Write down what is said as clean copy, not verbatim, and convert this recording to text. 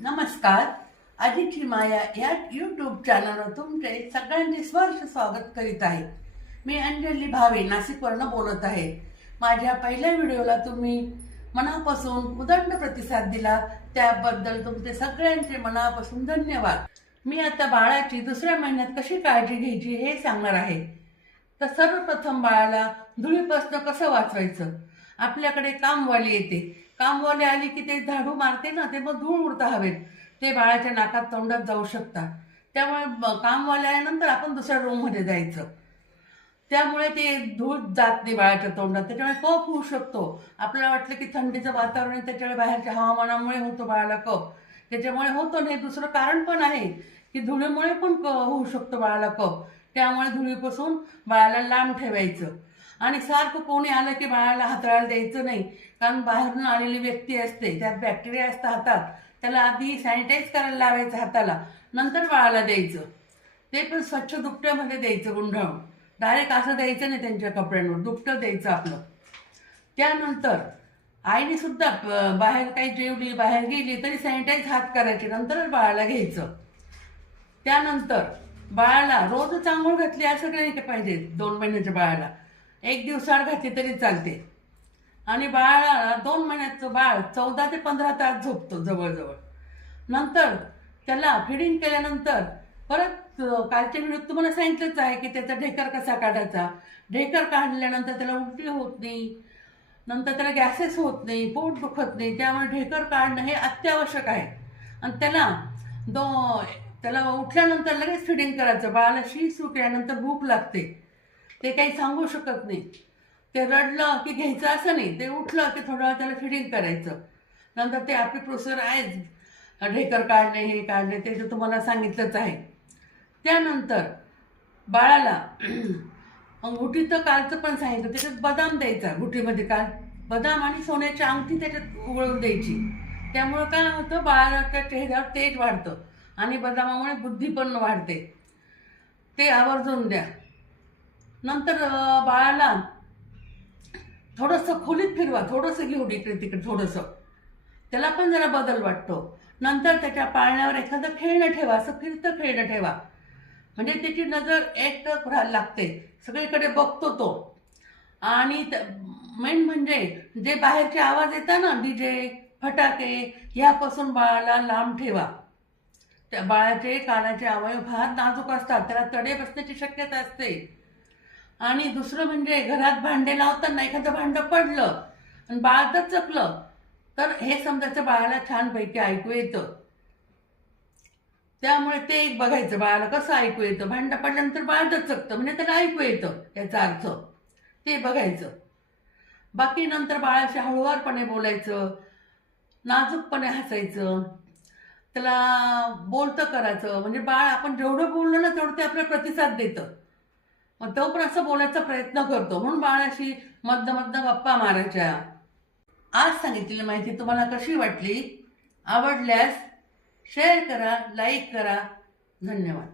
नमस्कार. आजीची माया या यूट्यूब चॅनलवर तुमचे सगळ्यांचे सहर्ष स्वागत करीत आहे. मी अंजली भावे नाशिकवरनं बोलत आहे. माझ्या पहिल्या व्हिडिओला तुम्ही मनापासून उदंड प्रतिसाद दिला त्याबद्दल तुमचे सगळ्यांचे मनापासून धन्यवाद. मी आता बाळाची दुसऱ्या महिन्यात कशी काळजी घ्यायची हे सांगणार आहे. तर सर्वप्रथम बाळाला धुळीपासून कसं वाचवायचं. आपल्याकडे कामवाली येते, कामवाली आली की ते झाडू मारते ना, ते मग धूळ उडता हवेत, ते बाळाच्या नाकात तोंडात जाऊ शकतात. त्यामुळे कामवाले आल्यानंतर आपण दुसऱ्या रूममध्ये जायचं. त्यामुळे ते धूळ जात नाही बाळाच्या तोंडात, त्याच्यामुळे कफ होऊ शकतो. आपल्याला वाटलं की थंडीचं वातावरण आहे त्याच्यामुळे बाहेरच्या हवामानामुळे होतो बाळाला कफ, त्याच्यामुळे होतो नाही. दुसरं कारण पण आहे की धुळीमुळे पण होऊ शकतो बाळाला कफ. त्यामुळे धुळीपासून बाळाला लांब ठेवायचं. आणि सारखं कोणी आलं की बाळाला हाताळायला द्यायचं नाही, कारण बाहेरून आलेली व्यक्ती असते, त्यात बॅक्टेरिया असतात हातात. त्याला आधी सॅनिटाईज करायला लावायचं हाताला, नंतर बाळाला द्यायचं. ते पण स्वच्छ दुपट्यामध्ये द्यायचं गुंढाळून, डायरेक्ट असं द्यायचं नाही त्यांच्या कपड्यांवर, दुपटं द्यायचं आपलं. त्यानंतर आईने सुद्धा बाहेर काही जेवली, बाहेर गेली तरी सॅनिटाईज हात करायचे, नंतरच बाळाला घ्यायचं. त्यानंतर बाळाला रोजच आंघोळ घातली असं काही नाही पाहिजे. 2 महिन्याच्या बाळाला 1 दिवसाआड घातली तरी चालते. आणि बाळाला 2 महिन्याचं बाळ 14 ते 15 तास झोपतो जवळजवळ. नंतर त्याला फिडिंग केल्यानंतर परत कालच्या व्हिडिओत तुम्हाला सांगितलंच आहे की त्याचा ढेकर कसा काढायचा. ढेकर काढल्यानंतर त्याला उलटी होत नाही, नंतर त्याला गॅसेस होत नाही, पोट दुखत नाही. त्यामुळे ढेकर काढणं हे अत्यावश्यक आहे. आणि त्याला उठल्यानंतर लगेच फिडिंग करायचं. बाळाला शी सुटल्यानंतर भूक लागते, ते काही सांगू शकत नाही. ते रडलं की घ्यायचं असं नाही, ते उठलं की थोडा वेळ त्याला फिडिंग करायचं. नंतर ते आपली प्रोसेस आहेच, ढेकर काढणे हे काढणे, ते तुम्हाला सांगितलंच आहे. त्यानंतर बाळाला अंगुठी तर कालचं पण सांगितलं, त्याच्यात बदाम द्यायचा. घुटीमध्ये काल बदाम आणि सोन्याची अंगठी त्याच्यात उघळून द्यायची. त्यामुळं काय होतं, बाळाच्या चेहऱ्यावर तेज वाढतं आणि बदामामुळे बुद्धी पण वाढते. ते आवर्जून द्या. नंतर बाळाला थोडंसं खोलीत फिरवा, थोडंसं घेऊन इकडे तिकडे थोडंसं, त्याला पण जरा बदल वाटतो. नंतर त्याच्या पाळण्यावर एखादं खेळणं ठेवा, असं फिरतं खेळणं ठेवा, म्हणजे त्याची नजर एकटक राहायला लागते, सगळीकडे बघतो तो. आणि मेन म्हणजे जे बाहेरचे आवाज येतात ना, डीजे फटाके, ह्यापासून बाळाला लांब ठेवा. त्या बाळाचे कानाचे अवयव फार नाजूक असतात, त्याला तडे बसण्याची शक्यता असते. आणि दुसरं म्हणजे घरात भांडे लावताना एखादं भांडं पडलं आणि बाळ दचकलं तर हे समजायचं बाळाला छानपैकी ऐकू येतं. त्यामुळे ते एक बघायचं, बाळाला कसं ऐकू येतं. भांडं पडल्यानंतर बाळ दचकतं म्हणजे त्याला ऐकू येतं, याचा अर्थ ते बघायचं. बाकी नंतर बाळाशी हळूवारपणे बोलायचं, नाजूकपणे हसायचं, त्याला बोलतं करायचं. म्हणजे बाळ आपण जेवढं बोललो ना तेवढं ते आपल्याला प्रतिसाद देतं. मग तो पण असं बोलायचा प्रयत्न करतो. म्हणून बाळाशी मधनं गप्पा मारायच्या. आज सांगितलेली माहिती तुम्हाला कशी वाटली? आवडल्यास शेअर करा, लाईक करा. धन्यवाद.